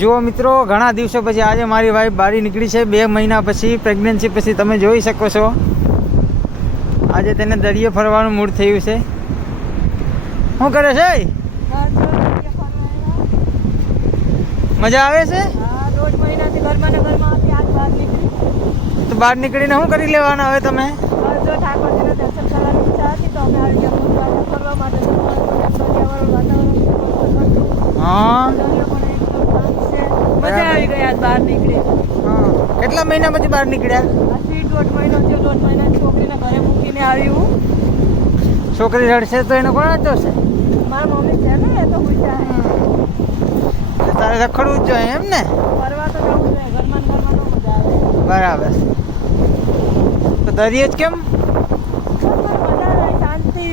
જુઓ મિત્રો ઘણા દિવસો પછી આજે મારી વાઈફ બારી નીકળી છે. બે મહિના પછી પ્રેગ્નન્સી પછી તમે જોઈ શકો છો. આજે તેને દરિયે ફરવાનું મૂડ થયું છે. શું કરે છે? મજા આવે છે? તો બહાર નીકળીને શું કરી લેવાના હવે તમે? બસ બહાર નીકળી. હા. કેટલા મહિના પછી બહાર નીકળ્યા? પછી દોઢ મહિનો થયો દોઢ મહિના છોકરીને ઘરે મૂકીને આવી હું છોકરી રડશે તો એને કોણ જોશે મારા મમ્મી છે ને એ તો પૂછ્યા તારે રખડવું જ જોઈએ એમ ને? ફરવા તો જવું જોઈએ ઘરમાં ઘરમાં તો મજા આવે. બરાબર. તો દરિયે જ કેમ? ઘરમાં છે તમારામાં? શાંતિ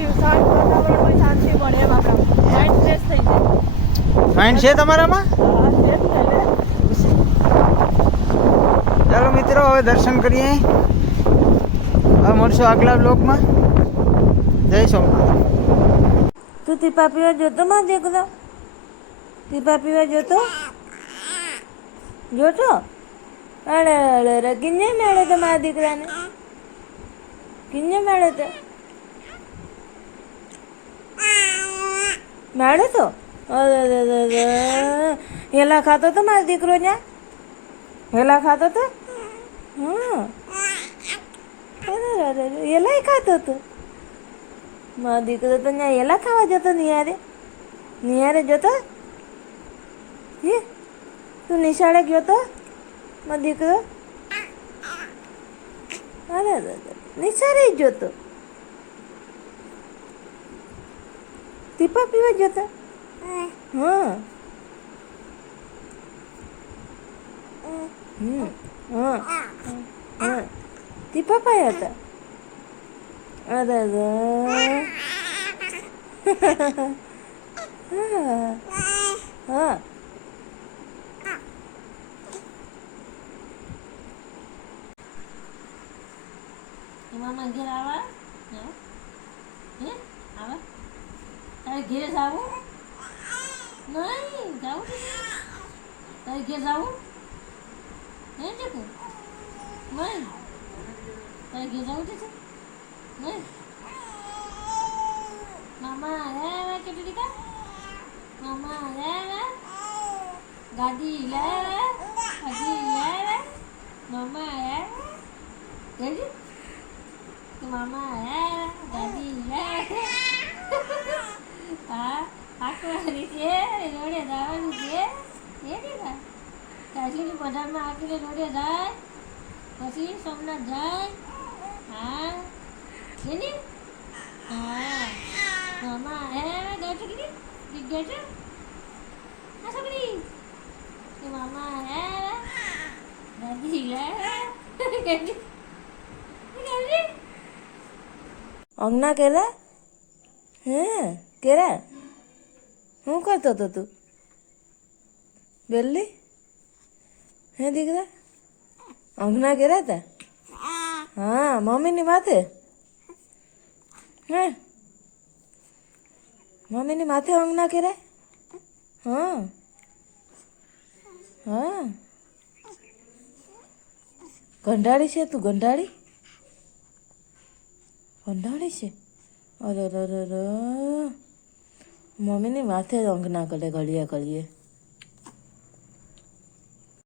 શાંતિ મળે એમ આપણા માઇન્ડ ફ્રેશ થઈ જાય માઇન્ડ છે તમારામાં હા, છે જ ને લે. ચાલો મિત્રો હવે દર્શન કરીએ હવે મળશું આગલા બ્લોકમાં જય સોમનાથ તું ટીપા પીવા જોતો માં દેખલો ટીપા પીવા જોતો જોતો અરે અરે અરે કિન્ને મેળે તો મારા દીકરાને કિન્ને મેળે તો મેળે તો અરે અરે અરે અરે. હેલા ખાતો તો મારો દીકરો ત્યાં હેલા ખાતો તો હા હેલાય ખાતો હતો મારો દીકરો તો ત્યાં એલા ખાવા જતો નિયારે નિયારે જતો હે તું નિશાળે ગયો તો મારો દીકરો અરે. નિશાળે જ જતો ટીપા પીવા જતો હા હમ હા आता હા મામા ઘેર આવા હે આવા તારે ઘેર જાવું નહીં જાવું તારે ઘેર જાવું હે ચકુ નહીં તારે ઘેર જાવું છે નહીં મામા વે કેટલી કા મામા વે ગાડી લે વે ગાડી લે વે મામા હે ગાડી કે મામા હે દાદી હે હા આકવાની છે રોડે જવાનું છે એ દીધા કાશીની બજારમાં આપીને રોડે જાય, પછી સોમનાથ જાય. હા. છે ને? હા. મામા હે ગયો છો કીધી? દીક ગયો છે? હા છોકરી કે મામા હે, દાદી ગયા અંગના કેલા? હે, કેરા? શું કરતો હતો તું? બેલી? હે દીકરા? અંગના કેરા હતા હા, મમ્મીની માથે? હે? મમ્મીની માથે અંગના કેરાય? હા. હા. ગંઢાળી છે તું, ગંઢાળી? ગંઢાળી છે? અરે. મમ્મીની માથે અંગના કરે ઘડીએ ઘડીએ